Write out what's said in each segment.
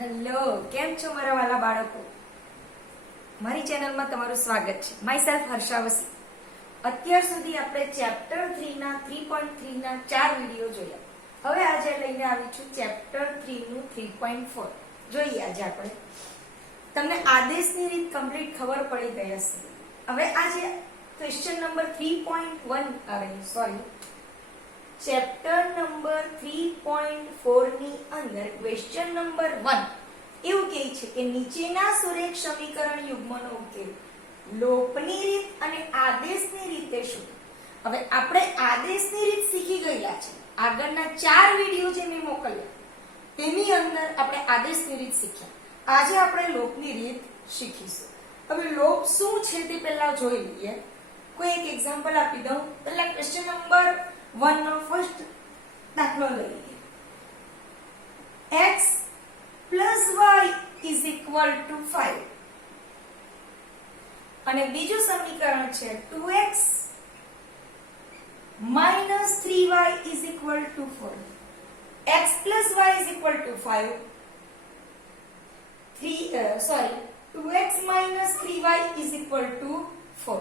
Hello, કેમ છો મારા વાલા બાળકો? મારી ચેનલમાં તમારું સ્વાગત છે. Myself Harshavasi. અત્યાર સુધી આપણે ચેપ્ટર 3 ના 3.3 ના 4 વિડિયો જોયા. હવે આજે લઈને આવી છું ચેપ્ટર 3 નું 3.4. જોઈએ આજે આપણે. તમને આદેશની રીત કમ્પ્લીટ ખબર પડી ગઈ હશે. હવે આજે ક્વેશ્ચન નંબર 3.1 આવે સોરી ચેપ્ટર નંબર 3.4 ની અંદર ક્વેશ્ચન નંબર 1 એવું કહે છે કે નીચેના સુરેખ સમીકરણ યુગ્મનો ઉકેલ લોપની રીત અને આદેશની રીતે શું. હવે આપણે આદેશની રીત શીખી ગયેલા છે. આગળના 4 વિડિયો જે મેં મોકલ્યા તેની અંદર આપણે આદેશની રીત શીખ્યા. આજે આપણે લોપની રીત શીખીશું. હવે લોપ શું છે તે પહેલા જોઈ લઈએ. કોઈ એક એક્ઝામ્પલ આપી દઉં. પહેલા ક્વેશ્ચન નંબર 1 નો ફર્સ્ટ દાખલો લઈએ. x plus y is equal to 5 અને બીજું સમીકરણ છે 2x minus 3y is equal to 4. x plus y is equal to 5 2x minus 3y is equal to 4.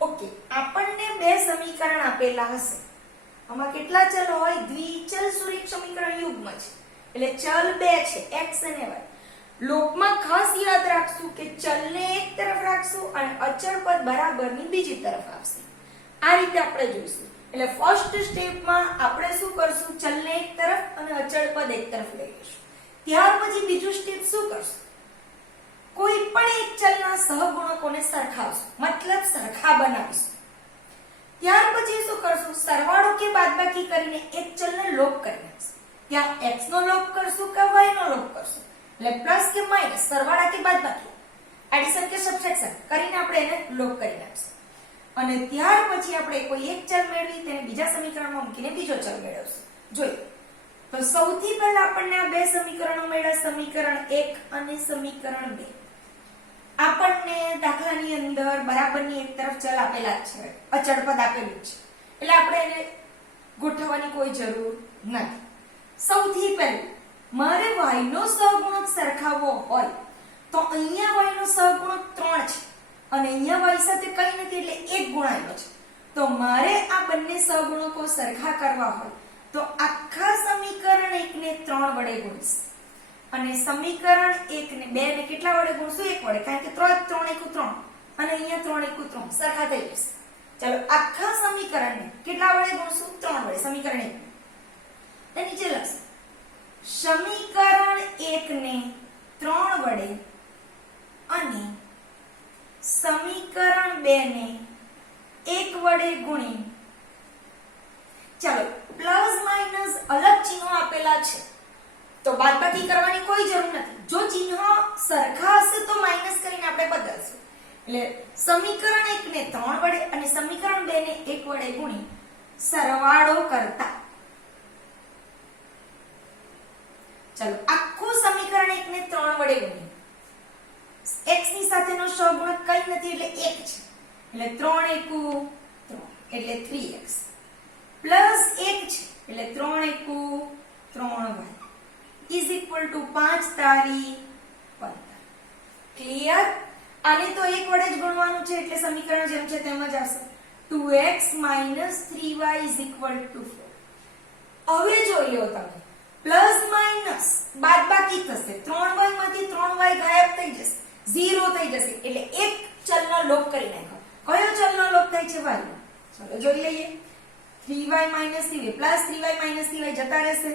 Okay, આપણને બે સમીકરણ આપેલા હશે. આમાં કેટલા ચલ હોય? દ્વિચલ સુરેખ સમીકરણ યુગ્મ છે. એટલે ચલ બે છે, x અને y. લોપમાં ખાસ યાદ રાખશું કે ચલને એક તરફ રાખશું અને અચળ પદ બરાબરની બીજી તરફ આવશે. આ રીતે આપણે જોઈશું. એટલે ફર્સ્ટ સ્ટેપમાં આપણે શું કરશું? ચલને એક તરફ અને અચળ પદ એક તરફ લઈ લઈશું. ત્યાર પછી બીજું સ્ટેપ શું કરશું? કોઈ પણ એક ચલના સહગુણકોને સરખાવશું, મતલબ સરખા બનાવીશું. ત્યાર પછી શું કરશું? સરવાળો કે બાદબાકી કરીને એક ચલને લોપ કરી નાખશું. ત્યાં x નો લોપ કરશું કે y નો લોપ કરશું. એટલે પ્લસ કે માઈનસ, સરવાળા કે બાદબાકી, એડિશન કે સબટ્રેક્શન કરીને આપણે એને લોપ કરી નાખશું. અને ત્યાર પછી આપણે કોઈ એક ચલ મેળવી તેને બીજા સમીકરણમાં મૂકીને બીજો ચલ મેળવશું. જોઈએ તો સૌથી પહેલા આપણને આ બે સમીકરણો મળ્યા, સમીકરણ 1 અને સમીકરણ 2. આપણને દાખલાની અંદર બરાબરની એક તરફ ચલ આપેલા છે, અચળ પદ આપેલું છે. એટલે આપણે એને ગોઠવવાની કોઈ જરૂર નથી. સૌથી પહેલું મારે y નો સહગુણક સરખાવવો હોય તો અહીંયા y નો સહગુણક 3 છે અને અહીંયા y સાથે કંઈ નથી એટલે 1 ગુણાયેલો છે. તો મારે આ બંને સહગુણકો સરખા કરવા હોય તો આખા સમીકરણ 1 ને 3 વડે ગુણીશ અને સમીકરણ 1 ને 2 ને કેટલા વડે ગુણશું? 1 વડે, કારણ કે 3 1 3 અને અહીંયા 3 1 3 સરખા થઈ જશે. ચાલો આખા સમીકરણને કેટલા વડે ગુણશું? 3 વડે. સમીકરણ 1 ને નીચે લખશું સમીકરણ 1 ને 3 વડે અને સમીકરણ 2 ને 1 વડે ગુણી. ચાલો પ્લસ માઈનસ અલગ ચિહ્નો આપેલા છે તો બાદબાકી કરવાની કોઈ જરૂર નથી. જો ચિહ્ન સરખા હશે તો માઈનસ કરીને આપણે બદલશું. એટલે સમીકરણ 1 ને 3 વડે અને સમીકરણ 2 ને 1 વડે ગુણી સરવાળો કરતા. ચાલો આખું સમીકરણ 1 ને 3 વડે ગુણીએ. x ની સાથેનો સહગુણક કંઈ નથી એટલે 1 છે. એટલે 3 1 3 એટલે 3x પ્લસ 1 છે એટલે 3 1 3y is equal to 5 તારી 15. ક્લિયર? આને તો 1 વડે જ ગુણવાનું છે એટલે સમીકરણ જેમ છે તેમ જ આવશે. 2x - 3y is equal to 4. હવે જોઈ લો તમે પ્લસ માઈનસ બાદબાકી થશે. 3y માંથી 3y ગાયબ થઈ જશે, 0 થઈ જશે. એટલે એક ચલનો લોપ કરી નાખો. કયો ચલનો લોપ થાય છે? y. ચાલો જોઈ લઈએ. 3y - 3y plus 3y - 3y જતા રહેશે.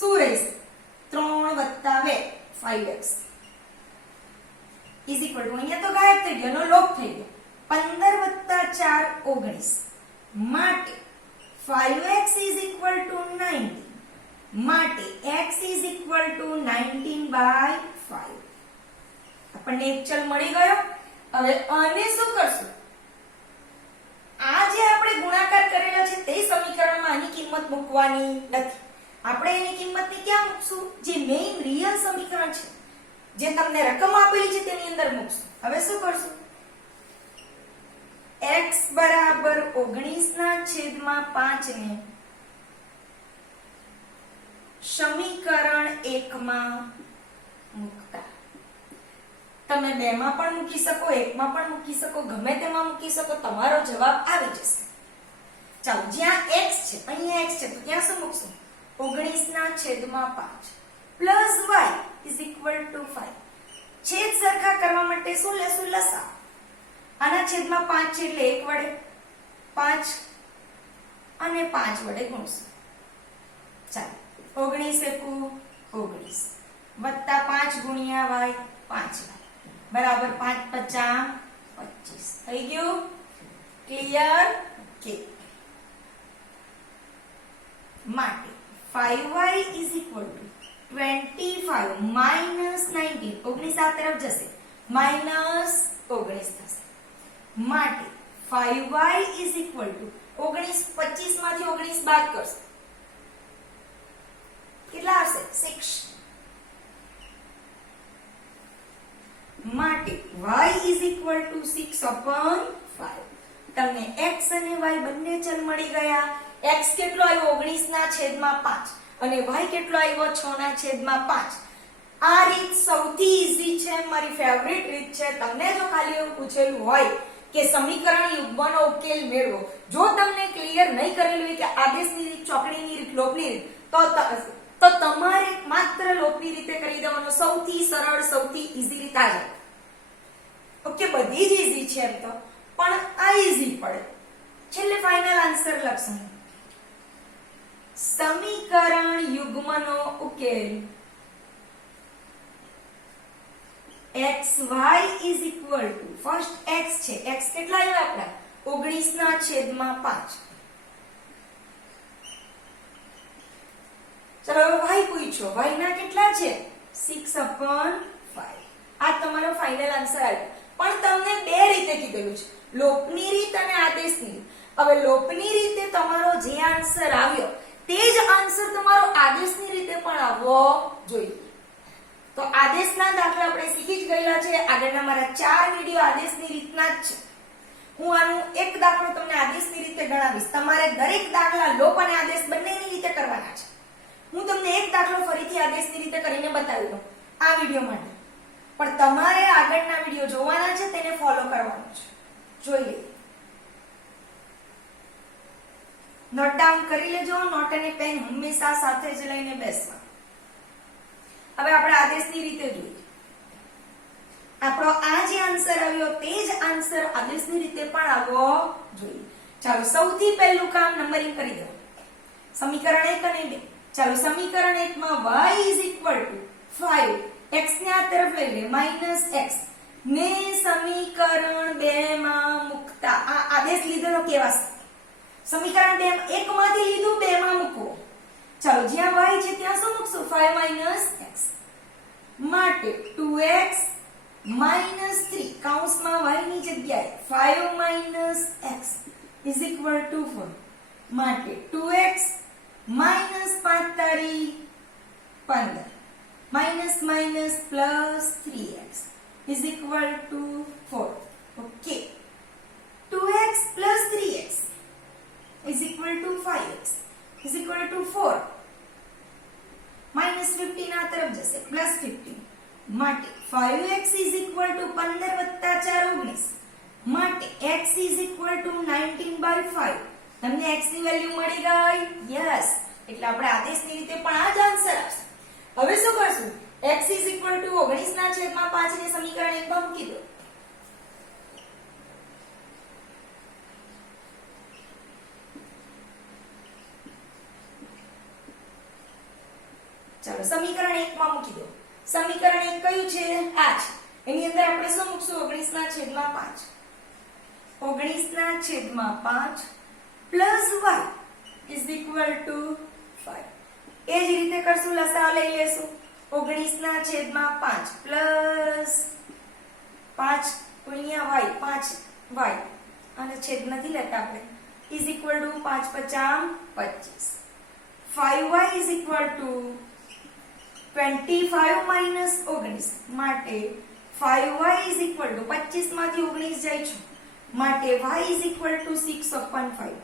શું રહેશે? 3 + 2 5x ઇઝ ઇક્વલ ટુ અહીંયા તો ગાયબ થઈ ગયો, એનો લોપ થઈ ગયો. 15 + 4 19 માટે 5x ઇઝ ઇક્વલ ટુ 90 માટે x ઇઝ ઇક્વલ ટુ 19/5. આપણને એક ચલ મળી ગયો. હવે આને શું કરશું? આ જે આપણે ગુણાકાર કરેલા છે તે સમીકરણમાં આની કિંમત મૂકવાની નથી. આપણે એની કિંમતને ક્યાં મૂકશું? જે મેઈન રિયલ સમીકરણ છે, જે તમને રકમ આપેલી છે તેની અંદર મૂકશું. હવે શું કરશું? x બરાબર 19/5 ને સમીકરણ 1 માં મૂકતા. તમે 2 માં પણ મૂકી શકો, 1 માં પણ મૂકી શકો, ગમે તેમાં મૂકી શકો, તમારો જવાબ આવી જશે. ચાલો, જ્યાં x છે, અહીંયા x છે તો ત્યાં શું મૂકશું? 19/5 plus y is equal to 5. છેદ સરખા કરવા માટે શું લેશું? લસા. આના છેદમાં 5 છે એટલે 1 વડે 5 અને 5 વડે ગુણશું. ચાલો, 19 × 19 વત્તા 5 ગુણ્યા y 5y બરાબર 5 × 5 = 25. થઈ ગયું? ક્લિયર? કે માટે 5y is equal to 25 minus 19. 19 આ તરફ જશે, માઇનસ 19 થશે. માટે 5y ઇઝ ઇક્વલ ટુ 19 25 માંથી 19 બાદ કરશો કેટલા આવશે? 6. માટે y ઇઝ ઇક્વલ ટુ 6/5. તમને x અને y બંને ચલ મળી ગયા. x કેટલો આવ્યો? 19/5 અને y કેટલો આવ્યો? 6/5. આ રીત સૌથી ઈઝી છે, મારી ફેવરિટ રીત છે. તમને જો ખાલી એવું પૂછેલું હોય કે સમીકરણ યુગ્મનો ઉકેલ મેળવો, જો તમને ક્લિયર નહીં કરેલું હોય કે આદેશની રીત, ચોકડીની રીત, લોપની રીત, તો તમારે માત્ર લોપની રીતે કરી દેવાનો. સૌથી સરળ, સૌથી ઈઝી રીત આ છે. ઓકે, બધી જ ઈઝી છે એમ તો, પણ આ ઈઝી પડે. છેલ્લે ફાઇનલ આન્સર લખશું. સમીકરણ યુગ્મનો ઉકેલ xy is equal to, first x છે, x કેટલા આવ્યા આપણા? 19/5. ચલો y પૂછો, y ના કેટલા છે? 6/5. આ તમારો ફાઇનલ આન્સર આવ્યો. પણ તમને બે રીતે કીધેલું છે, લોપની રીત અને આદેશની રીત. હવે લોપની રીતે તમારો જે આન્સર આવ્યો તે જ આન્સર તમારો આદેશની રીતે પણ આવવો જોઈએ. તો આદેશના દાખલા આપણે શીખી જ ગયેલા છે. આગળના મારા 4 વિડિયો આદેશની રીતના જ છે. હું આનું એક દાખલો તમને આદેશની રીતે ગણાવીશ. તમારે દરેક દાખલા લોપ અને આદેશ બંનેની રીતે કરવાના છે. હું તમને એક દાખલો ફરીથી આદેશની રીતે કરીને બતાવી દઉં આ વિડિયો માટે. પણ તમારે આગળના વિડિયો જોવાના છે, તેને ફોલો કરવાનો છે. જોઈ લે. નોટ ડાઉન કરી લેજો. નોટ અને પેન હંમેશા સાથે જ લઈને બેસવા. હવે આપણે આદેશની રીતે જોઈએ. આપણો આ જે આન્સર આવ્યો તે જ આન્સર આદેશની રીતે પણ આવવો જોઈએ. ચાલો, સૌથી પહેલું કામ નંબરિંગ કરી દો. સમીકરણ 1 અને 2. ચાલો, સમીકરણ 1 માં y is equal to 5, x ને આ તરફ લઈ લે, માઈનસ x ને સમીકરણ 2 માં મૂકતા. આ આદેશ લીધેલો કેવાશે. સમીકરણ 1 માંથી લીધું, 2 માં મૂકવો. ચાલો, જ્યાં y છે ત્યાં શું મૂકશું? 5 - x. માટે 2x - 3 કૌંસમાં y ની જગ્યાએ 5 - x ઇઝ ઇક્વલ ટુ 4. માટે 2x - 5 તારી 15 minus minus plus 3x is equal to 4. Okay, 2x plus 3x is equal to 5x is equal to 4. Minus 15 આ તરફ જશે, પ્લસ 15. માટે 5x ઇઝ ઇક્વલ ટુ 15 વત્તા 4 19. માટે x ઇઝ ઇક્વલ ટુ 19/5. તમને x ની વેલ્યુ મળી ગઈ? યસ. એટલે આપણે આદેશની રીતે પણ આ જ આન્સર આવશે. હવે શું કરશું? x ઇઝ ઇક્વલ ટુ 19/5 ને સમીકરણ 1 માં મૂકી દો. ચાલો, સમીકરણ 1 માં મૂકી દો. સમીકરણ 1 કયું છે? આ છે. એની અંદર આપણે શું મૂકશું? 19/5. 19/5 plus y is equal to 5. એ જ રીતે કરશું, લસાઅ લઈ લેશું. 19/5 પ્લસ 5 ગુણ્યા y, 5y અને છેદ નથી લેતા આપણે, is equal to 5 × 5 = 25. 5y is equal to 25 minus 19. માટે 5y ઇઝ ઇક્વલ ટુ 25 માંથી 19 જાય છે. માટે y ઇઝ ઇક્વલ ટુ 6/5.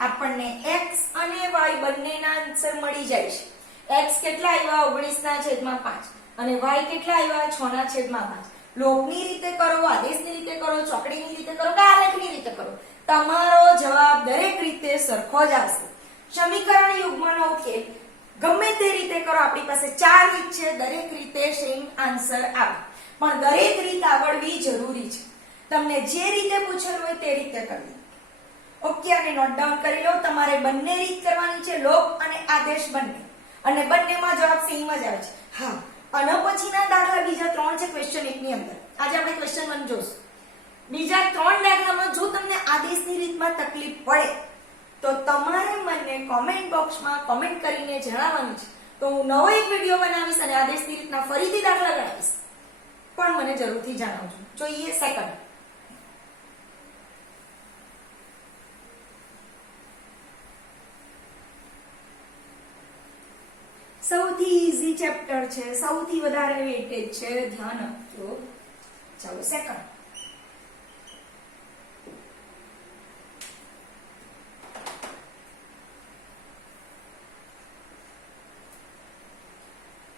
આપણને x અને y બંનેના આન્સર મળી જાય છે. x કેટલા આવ્યા? 19/5 અને y કેટલા આવ્યા 6/5. લોભની રીતે કરો, આદેશની રીતે કરો, ચોકડીની રીતે કરો કે આલેખની રીતે કરો, તમારો જવાબ દરેક રીતે સરખો જ આવશે. સમીકરણ યુગ્મનો ઉકેલ ગમે તે રીતે કરો, આપણી પાસે 4 રીત છે, દરેક રીતે સેમ આન્સર આવે, પણ દરેક રીત આવડવી જરૂરી છે. તમને જે રીતે પૂછેલું હોય તે રીતે કરવી. ઓકે, અને નોટ ડાઉન કરી લો. તમારે બંને રીત કરવાની છે, લોભ અને આદેશ બંને, અને બંનેમાં જવાબ સેમ જ આવે છે. હા, અને પછીના દાખલા બીજા 3 છે ક્વેશ્ચન 1 ની અંદર. આજે આપણે ક્વેશ્ચન 1 જોશું. બીજા 3 દાખલામાં જો તમને આદેશની રીતમાં તકલીફ પડે તો તમારે મને કોમેન્ટ બોક્સમાં કોમેન્ટ કરીને જણાવવાનું છે. તો હું નવો એક વિડિયો બનાવીશ અને આદેશની રીતના ફરીથી દાખલા ગણાવીશ, પણ મને જરૂરથી જણાવજો. જોઈએ સેકન્ડ. સૌથી ઈઝી ચેપ્ટર છે, સૌથી વધારે વેટેજ છે, ધ્યાન આપજો. ચાલો સેકન્ડ.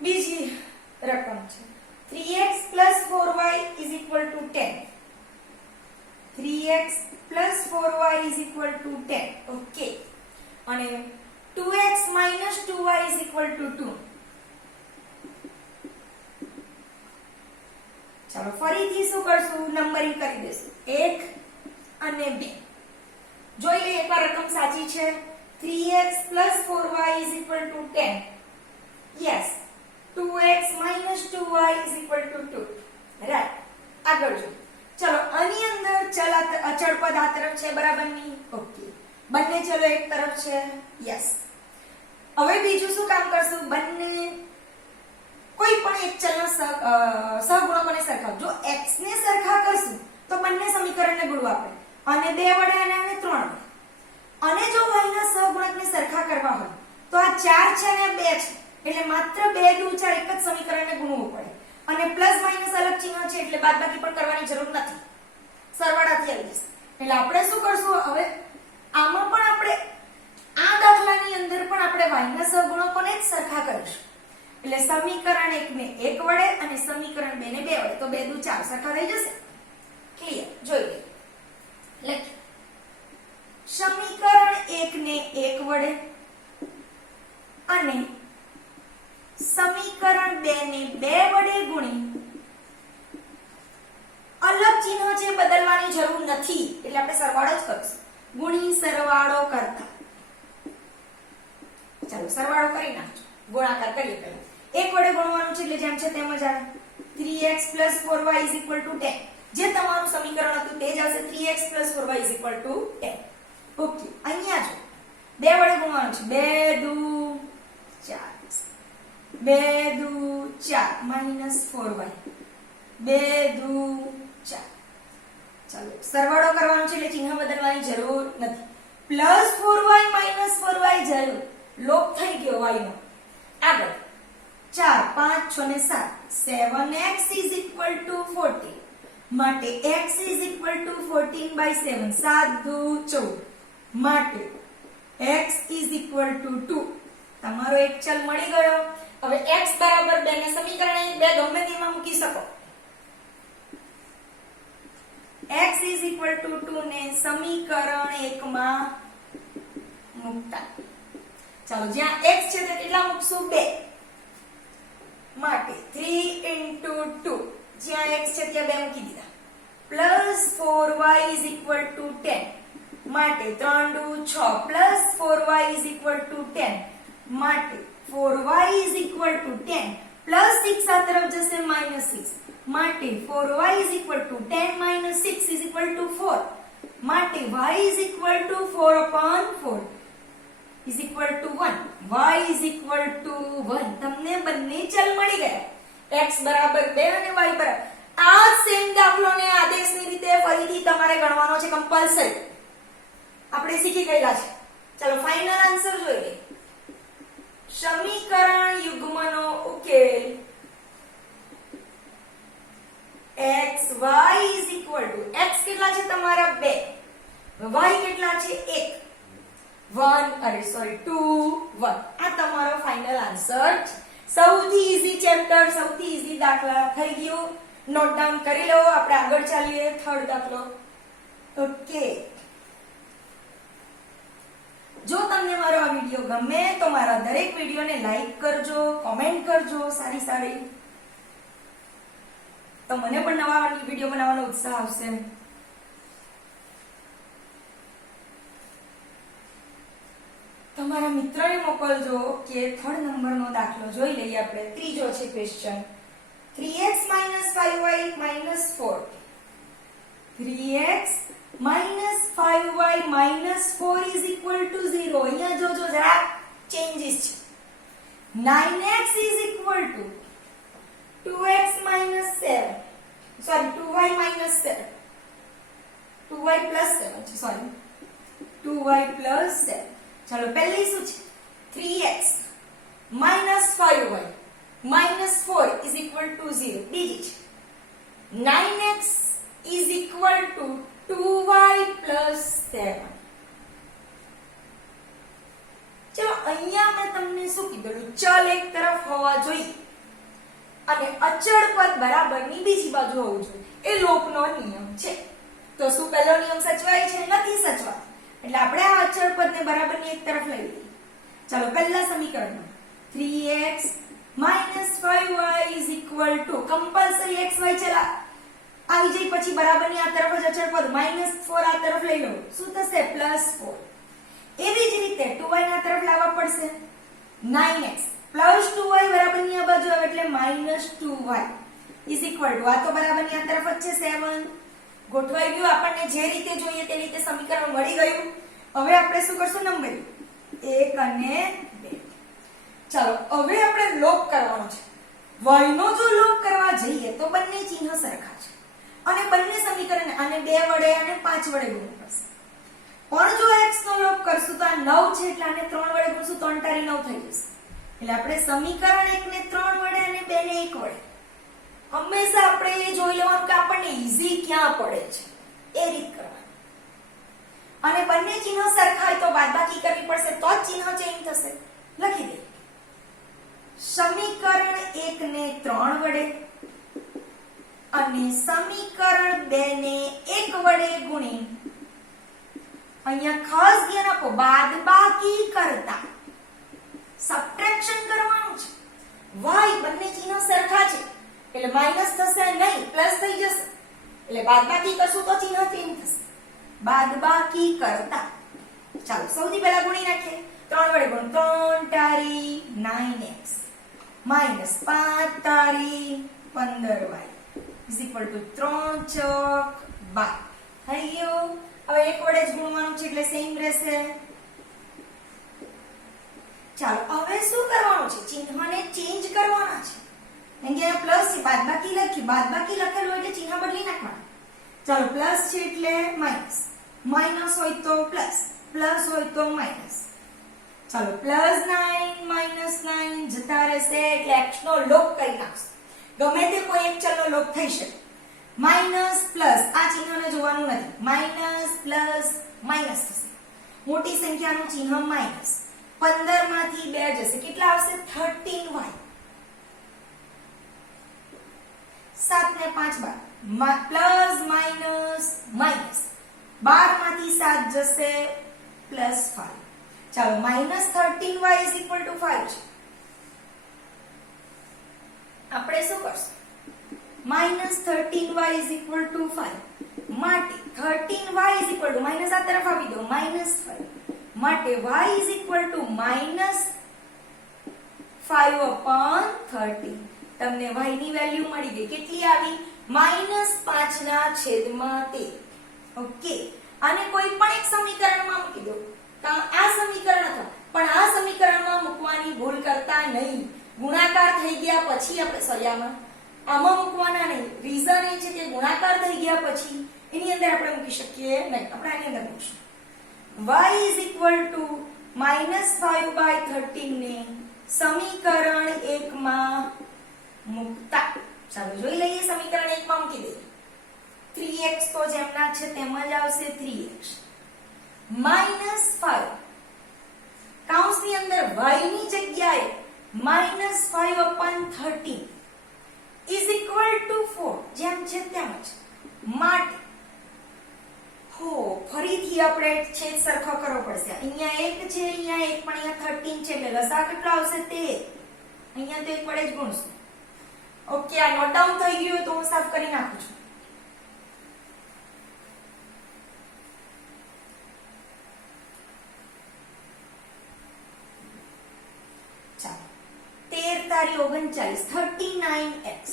બીજી રકમ છે 3x + 4y = 10. 3x + 4y = 10. Okay, અને 2x - 2y = 2. ચાલો ફરીથી શું કરશું, નંબરિંગ કરી દેશું 1 અને 2. જોઈ લઈએ એકવાર રકમ સાચી છે. 3x + 4y = 10. Yes, 2x - 2y = 2. Right, આગળ જો. ચલો આની અંદર ચલ અચળ પદ આ તરફ છે બરાબરની. ઓકે, બંને ચલો એક તરફ છે. યસ, હવે બીજું શું કામ કરશું, બંને કોઈ પણ એક ચલના સહગુણકોને સરખાવ. જો x ને સરખા કરશું તો બંને સમીકરણને ગુણવા પડે, અને 2 વડે અને 3 વડે. અને જો y ના સહગુણકને સરખા કરવા હોય તો આ 4 છે અને 2 છે, એટલે માત્ર 2 × 4 એક જ સમીકરણને ગુણવું પડે, અને પ્લસ માઈનસ અલગ ચિહ્ન છે એટલે બાદબાકી પણ કરવાની જરૂર નથી, સરવાળાથી આવી જશે. એટલે આપણે શું કરશું, હવે આમાં પણ આપણે આ દાખલાની અંદર પણ આપણે y ના સહગુણકોને જ સરખા કરીશું. એટલે સમીકરણ 1 ને 1 વડે અને સમીકરણ 2 ને 2 વડે, તો 2 × 4 સરખા થઈ જશે. ક્લિયર? જોઈ લે. લખી સમીકરણ 1 ને 1 વડે અને સમીકરણ 2 ને 2 વડે ગુણી, અલગ ચિહ્ન છે બદલવાની જરૂર નથી, એટલે આપણે સરવાળો જ કરીશું. ગુણી સરવાળો કરતા, ચાલો સરવાળો કરી નાખજો, ગુણાકાર કરીએ પહેલા. 1 વડે ગુણવાનું છે એટલે જેમ છે તેમ જ આવે. 3x + 4y = 10. જે તમારું સમીકરણ હતું તે જ આવશે. 3x + 4y = 10. ઓકે, અહીંયા જો 2 વડે ગુણવાનું છે. 2 દુ 4, 2 દુ 4 - 4y, 2 દુ 4. ચાલો સરવાળો કરવાનો છે એટલે ચિહ્ન બદલવાની જરૂર નથી. +4y - 4y જરૂર લોપ થઈ ગયો y નો. આગળ 4 5 6 ને 7, 7x = 14. માટે x = 14/7, 7 દુ 14. માટે x = 2. તમારો એક ચલ મળી ગયો. હવે x = 2 ને સમીકરણ 2 ગમે તેમાં મૂકી શકો. x = 2 ને સમીકરણ 1 માં મૂકતા. ચાલો જ્યાં x છે તે કેટલા મૂકશું, 2. માટે 3 × 2, જ્યાં x છે ત્યાં 2 મૂકી દીધા. +4y = 10. માટે 3 દુ 6, +4y = 10. માટે 4y = 10, +6 આ તરફ જશે -6. માટે 4y = 10 - 6 = 4. માટે y = 4/4 = 1. y = 1. તમને બંને ચલ મળી ગયા. x = 2 અને y = આ સેમ દાખલોને આદેશની રીતે ફરીથી તમારે ગણવાનો છે કમ્પલસરી. આપણે શીખી ગયેલા છે. ચાલો ફાઇનલ આન્સર જોઈએ. સમીકરણ યુગ્મનો ઉકેલ x y = x કેટલા છે તમારા 2, y કેટલા છે 1, 2 1. આ તમારો ફાઇનલ આન્સર. સૌથી ઈઝી ચેપ્ટર સૌથી ઈઝી દાખલા થઈ ગયું. નોટ ડાઉન કરી લો. આપણે આગળ ચાલીએ. થર્ડ દાખલો. ઓકે, જો તમને મારો આ વિડિયો ગમે તો મારા દરેક વિડિયોને લાઈક કરજો, કોમેન્ટ કરજો સારી સારી, તો મને પણ નવા વિડિયો બનાવવાનો ઉત્સાહ આવશે. તમારા મિત્રને મોકલજો. કે થર્ડ નંબરનો દાખલો જોઈ લઈએ આપણે. ત્રીજો છે question. 3x 5y 4. 3x 5y 4 is equal to 0. અહીંયા જોજો જરા ચેન્જીસ છે. 9x is equal to 2x 7. Sorry, 2y 7. 2y plus 7 છે. Sorry, 2y plus 7. ચલો પહેલી શું છે? 3x 5y 4 is equal to 0. બીજી છે 9x is equal to 2y plus 7. ચલો અહીંયા મેં તમને શું કીધું? ચલ એક તરફ હોવા જોઈએ અને અચળ પદ બરાબરની બીજી બાજુ હોવું જોઈએ. એ લોપનો નિયમ છે. તો શું પહેલો નિયમ સચવાય છે? નથી સચવાતો. એટલે આપણે આ અચળ પદને બરાબરની એક તરફ લઈ લઈએ. ચાલો પહેલા સમીકરણમાં 3x 5y is equal to compulsory xy ચલા આવી જાય પછી બરાબરની આ તરફ જ અચળ પદ -4 આ તરફ લઈ લો. શું થશે? +4. એવી જ રીતે 2y ના તરફ લાવવા પડશે. 9x + 2y બરાબરની આ બાજુ આવે એટલે -2y is equal to આ તો બરાબરની આ તરફ જ છે 7. ગોઠવાઈ ગયું. આપણને જે રીતે જોઈએ તે રીતે સમીકરણ મળી ગયું. હવે આપણે શું કરશું? નંબરિંગ 1 અને 2. ચાલો હવે આપણે લોપ કરવાનો છે. y નો જો લોપ કરવા જઈએ તો બંને ચિહ્ન સરખા છે અને બંને સમીકરણ આને 2 વડે અને 5 વડે ગુણવું પડશે. પણ જો x નો લોપ કરશું તો આ 9 છે એટલે આને 3 વડે ગુણશું તો 3 * 9 થઈ જશે. એટલે આપણે સમીકરણ 1 ને 3 વડે અને 2 ને 1 વડે હંમેશા આપણે એ જોઈ લેવાનું કે આપણને ઈઝી ક્યાં પડે છે એ રીત કરવાની. અને બંને ચિહ્ન સરખા હોય તો બાદબાકી કરવી પડશે તો જ ચિહ્ન ચેન્જ થશે. લખી દે. સમીકરણ 1 ને 3 વડે અને સમીકરણ 2 ને 1 વડે ગુણી અહીંયા ખાસ ધ્યાન આપો બાદબાકી કરતા સબટ્રેક્શન કરવાનું છે. y બંને ચિહ્ન સરખા છે એટલે માઈનસ થશે નહીં, પ્લસ થઈ જશે. એટલે બાદબાકી કરશું તો ચિહ્ન ચેન્જ થશે. બાદબાકી કરતા ચાલો સૌથી પહેલા ગુણી નાખીએ. 3 વડે ગુણ 3 તારી 9x -5 તારી 15y is equal to 3 ચોક 12 થઈ ગયું. હવે 1 વડે જ ગુણવાનું છે એટલે સેમ રહેશે. ચાલો હવે શું કરવાનું છે? ચિહ્નને ચેન્જ કરવાના છે. અહીંયા પ્લસ છે, બાદબાકી લખ્યું, બાદબાકી લખેલું એટલે ચિહ્ન બદલી નાખવાનું. ચાલો પ્લસ છે એટલે માઈનસ, માઈનસ હોય તો પ્લસ, પ્લસ હોય તો માઈનસ. ચાલો +9 -9 જતા રહેશે એટલે x નો લોપ કરી નાખશું. ગમે તે કોઈ એક ચલનો લોપ થઈ શકે. માઈનસ પ્લસ આ ચિહ્નને જોવાનું નથી. માઈનસ પ્લસ માઈનસ થશે. મોટી સંખ્યાનું ચિહ્ન માઈનસ. 15 માંથી 2 જશે. કેટલા આવશે? 13y. 7 ને 5 12 પ્લસ માઈનસ માઈનસ. 12 માંથી 7 જશે +5. ચાલો -13y is equal to 5 છે. આપણે શું કરશું? -13y is equal to 5 માટે 13y is equal to minus આ તરફ આપી દો -5 માટે y is equal to -5/13. તમને y ની વેલ્યુ મળી ગઈ. કેટલી આવી? -5/13. ઓકે. આને કોઈ પણ એક સમીકરણમાં મૂકી દો. આ સમીકરણ અથવા પણ આ સમીકરણમાં મૂકવાની ભૂલ કરતા નહીં. ગુણાકાર થઈ ગયા પછી આપણે આમાં મૂકવાના નહીં. રીઝન એ છે કે ગુણાકાર થઈ ગયા પછી એની અંદર આપણે મૂકી શકીએ નહીં. આપણે આની અંદર મૂકશું. y is equal to -5/13 ને સમીકરણ 1 માં મૂકતા ચાલો જોઈ લઈએ. સમીકરણ 1 માં મૂકી દઈએ. 3x તો જેમના છે તેમ જ આવશે. 3x -5 કૌંસની અંદર y ની જગ્યાએ -5/13 આપણે છેદ સરખો કરવો પડશે. અહીંયા 1 છે, અહીંયા 1, પણ અહીંયા 13 છે એટલે લસા કેટલો આવશે? 13. અહીંયા તો 1 વડે જ ગુણશું. ઓકે, આ નોટ ડાઉન થઈ ગયું તો હું સાફ કરી નાખું છું. ચાલો 13 તારી 39 39x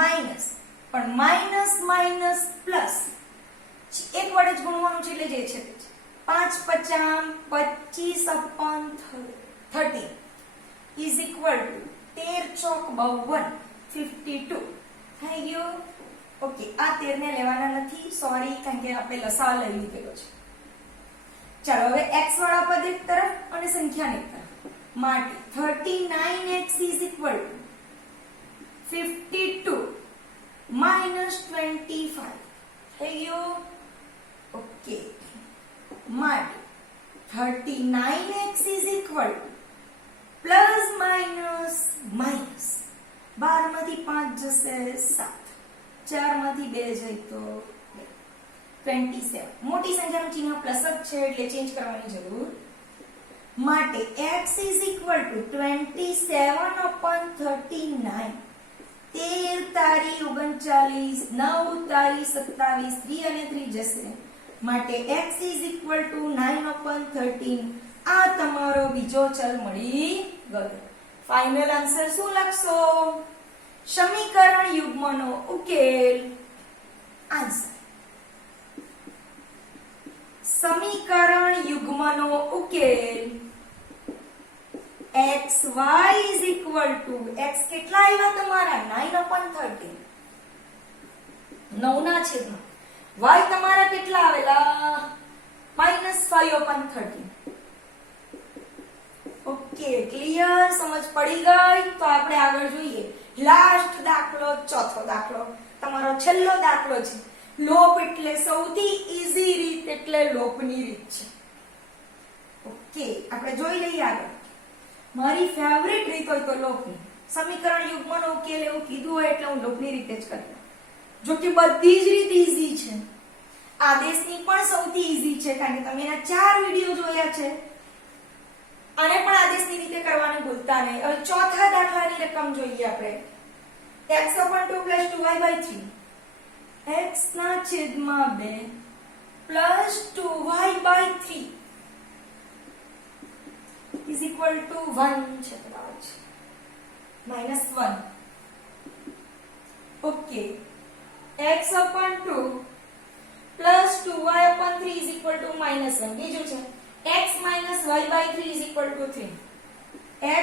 માઈનસ, પણ માઈનસ માઈનસ પ્લસ 1 વડે જ ગુણવાનું છે એટલે જે છે તે 5 50 25/30 ઇઝ ઇક્વલ ટુ 13 ચોક 52 52 થઈ ગયું. ઓકે, આ 13 ને લેવાના નથી, સોરી, કારણ કે આપણે લસા લઈ લીધેલો છે. ચાલો હવે x વાળા પદ એક તરફ અને સંખ્યાને એક તરફ માટે 39x is equal to 52 minus 25 થઈ ગયું. ઓકે, માટે 39x is equal to plus minus minus 12 માંથી 5 જશે 7, 4 માંથી 2 જાય તો 27. મોટી સંખ્યાનું ચિહ્ન પ્લસ જ છે એટલે ચેન્જ કરવાની જરૂર માટે x ઇઝ ઇક્વલ ટુ 27/39. 13 તારી 39, 9 તારી 27, 3 અને 3 જશે માટે x ઇઝ ઇક્વલ ટુ 9/13. આ તમારો બીજો ચલ મળી ગયો. ફાઇનલ આન્સર શું લખશો? સમીકરણ યુગ્મનો ઉકેલ. આન્સર સમીકરણ યુગ્મનો ઉકેલ x y is equal to x કેટલા આવ્યા તમારા? 9/13. 9 ના છેદમાં y તમારા કેટલા આવેલા? -5/13. Okay, clear? સમજ પડી ગઈ? તો આપણે આગળ જોઈએ. લાસ્ટ દાખલો, ચોથો દાખલો, તમારો છેલ્લો દાખલો છે. લોપ એટલે સૌથી ઈઝી રીત એટલે લોપની રીત છે. ઓકે, આપણે જોઈ લઈએ આગળ. મારી ફેવરિટ રીત હોય તો લોપની. સમીકરણ યુગ્મનો ઉકેલ એવું કીધું હોય એટલે હું લોપની રીતે જ કરું. જો કે બધી જ રીત ઈઝી છે. આદેશની પણ સૌથી ઈઝી છે કારણ કે તમે એના 4 વિડિયો જોયા છે. આને પણ આદેશની રીતે કરવાનું ભૂલતા નહીં. હવે ચોથા દાખલાની રકમ જોઈએ આપણે. x/2 + 2y/3 x ના છેદમાં 2 plus 2y/3 is equal to 1 છે બરાબર છે -1. Okay, x/2 plus 2y/3 is equal to -1. બીજું છે x minus y/3 is equal to 3.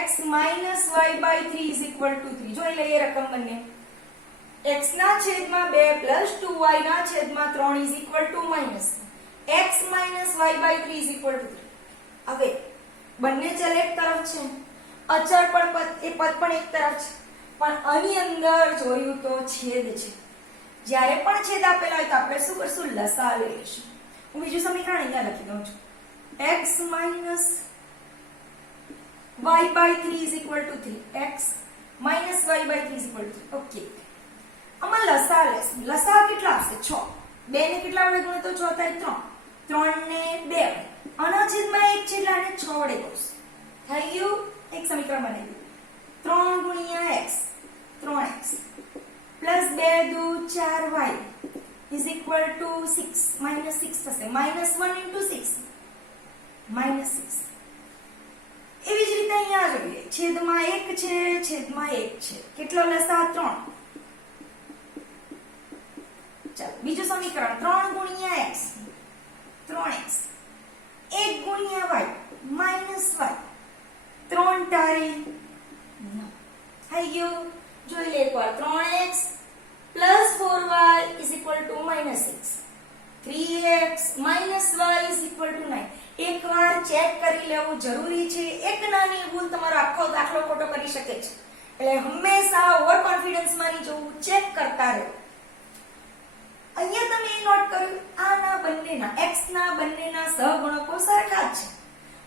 x minus y/3 is equal to 3. જોઈ લઈએ રકમ બંને. x ના છેદમાં 2 પ્લસ 2y ના છેદમાં 3 is equal to -1. x minus y/3 is equal to 3. હવે બંને ચલ એક તરફ છે, અચળ પણ પદ એ પદ પણ એક તરફ છે, પણ આની અંદર જોયું તો છેદ છે. જ્યારે પણ છેદ આપેલા હોય તો આપણે શું કરશું? લસા લઈશું. હું બીજું સમીકરણ અહીંયા લખી દઉં છું. x minus y/3 is equal to 3. x minus y/3 is equal to 3. Okay, આમાં લસા લેશું. લસા કેટલા આવશે? 6. 2 ને કેટલા વડે ગુણો તો 6 થાય 3. 3 ને 2 વડે. આના છેદમાં 1 છે એટલે આને 6 વડે ગુણશું. થઈ ગયું? એક સમીકરણ બની ગયું. 3 ગુણ્યા x 3x પ્લસ 2 દુ 4y is equal to 6 minus 6 થશે. -1 into 6 -6. એવી જ રીતે અહીંયા જોઈએ. છેદમાં 1 છે, છેદમાં 1 છે. કેટલો લસા? 3. ચાલો બીજું સમીકરણ. 3 ગુણ્યા x 3x 1 ગુણ્યા y -y 3 તારી 9 થઈ ગયું. જોઈ લે એકવાર. 3x plus 4y is equal to -6. 3x minus y is equal to 9. એકવાર ચેક કરી લેવું જરૂરી છે. એક નાની ભૂલ તમારો આખો દાખલો ખોટો કરી શકે છે. એટલે હંમેશા ઓવર કોન્ફિડન્સ માં નહીં જવું, ચેક કરતા રહો. અહીંયા તમે એ નોટ કર્યું, આના બંનેના x ના બંનેના સહગુણકો સરખા જ છે,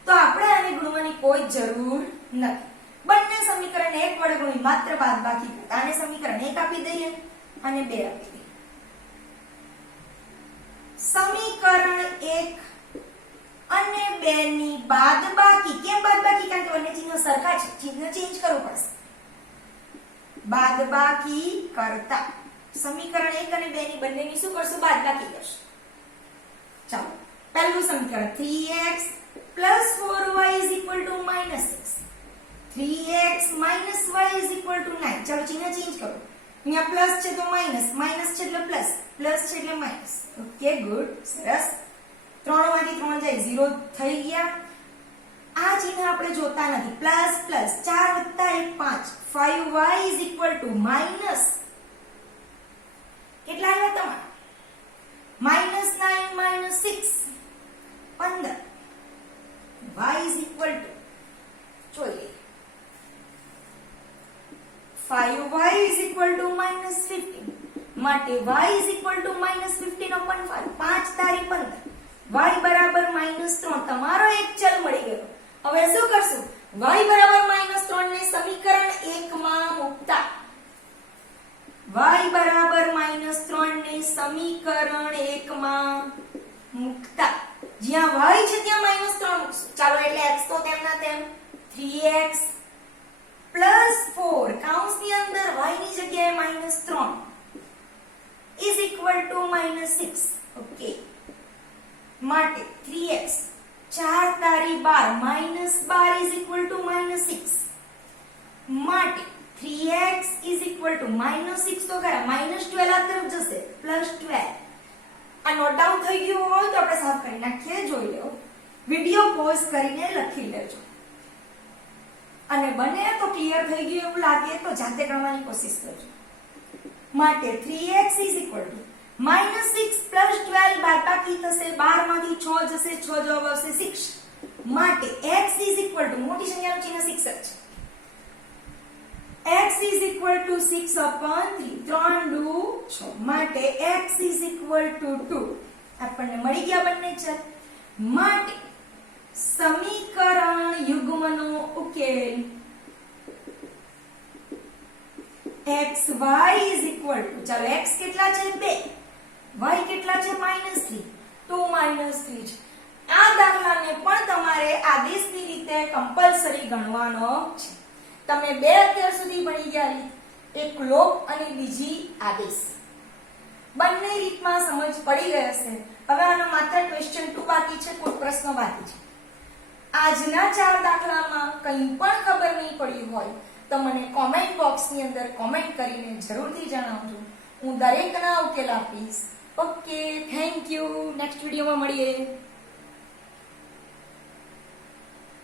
તો આપણે આને ગુણવાની કોઈ જરૂર નથી. બંને સમીકરણ 1 વડે ગુણી માત્ર બાદબાકી કરે. આને સમીકરણ 1 આપી દઈએ અને 2 આપી દઈએ. સમીકરણ 1 અને 2 ની બાદબાકી. કેમ બાદબાકી? કારણ કે બંને ચિહ્નો સરખા છે, ચિહ્ન ચેન્જ કરવું પડશે. બાદબાકી કરતા સમીકરણ 1 અને 2 ની બંનેની શું કરશું? બાદબાકી કરશું. ચાલો પહેલું સમીકરણ 3x + 4y = -6. 3x - y = 9. ચાલો ચિહ્ન ચેન્જ કરો. અહીંયા પ્લસ છે તો માઈનસ, માઈનસ છે એટલે પ્લસ, પ્લસ છે એટલે માઈનસ. ઓકે ગુડ, સરસ. 3 માંથી 3 જાય 0 થઈ ગયા. આ ચિહ્ન આપણે જોતા નથી. Plus plus 4 + 1 5. 5y = માઈનસ કેટલા આવ્યા તમારા? -9 - 6 15. y = જોઈએ 5y = -15 માટે y = -15/5. 5 તારી 15. y બરાબર -3. તમારો એક ચલ મળી ગયો. હવે શું કરશું? y બરાબર -3 ને સમીકરણ 1 માં મૂકતા. y બરાબર -3 ને સમીકરણ 1 માં મૂકતા. જ્યાં y છે ત્યાં -3 મૂકશું. ચાલો એટલે x તો તેમના તેમ 3x + 4 કૌંસની અંદર y ની જગ્યાએ -3 = -6. ઓકે માટે 3x 4 તારી 12 -12 = -6 માટે 3x -6 તો ખરા -12 આ તરફ જશે +12. આ નોટ ડાઉન થઈ ગયું હોય તો આપણે સાફ કરી નાખીએ. જોઈ લો, વિડિયો પોઝ કરીને લખી લેજો. અને બને તો ક્લિયર થઈ ગયું એવું લાગે તો જાતે ગણવાની કોશિશ કરજો. માટે 3x = -6 + 12 બાદબાકી થશે. 12 માંથી 6 જશે, 6 જવાબ આવશે 6. માટે x = મોટી સંખ્યાનું ચિહ્ન 6 જ છે. x = 6/3. 3 દુ 6 માટે x = 2. આપણને મળી ગયા બંને ચલ. માટે સમીકરણ યુગ્મનો ઉકેલ xy = ચાલો x કેટલા છે? 2. y કેટલા છે? -3. તો -3 છે. આ દાખલાને પણ તમારે આદેશની રીતે કમ્પલસરી ગણવાનો છે. તમે બે અત્યાર સુધી ભણી ગયા રીત, એક લોપ અને બીજી આદેશ. બંને રીતમાં સમજ પડી ગઈ હશે. હવે આનો માત્ર ક્વેશ્ચન 2 બાકી છે, કોઈ પ્રશ્ન બાકી છે. આજના 4 દાખલામાં કંઈ પણ ખબર નહીં પડી હોય તો મને કોમેન્ટ બોક્સની અંદર કોમેન્ટ કરીને જરૂરથી જણાવજો. હું દરેકના ઉકેલ આપીશ. Okay, thank you. નેક્સ્ટ વિડીયોમાં મળીએ.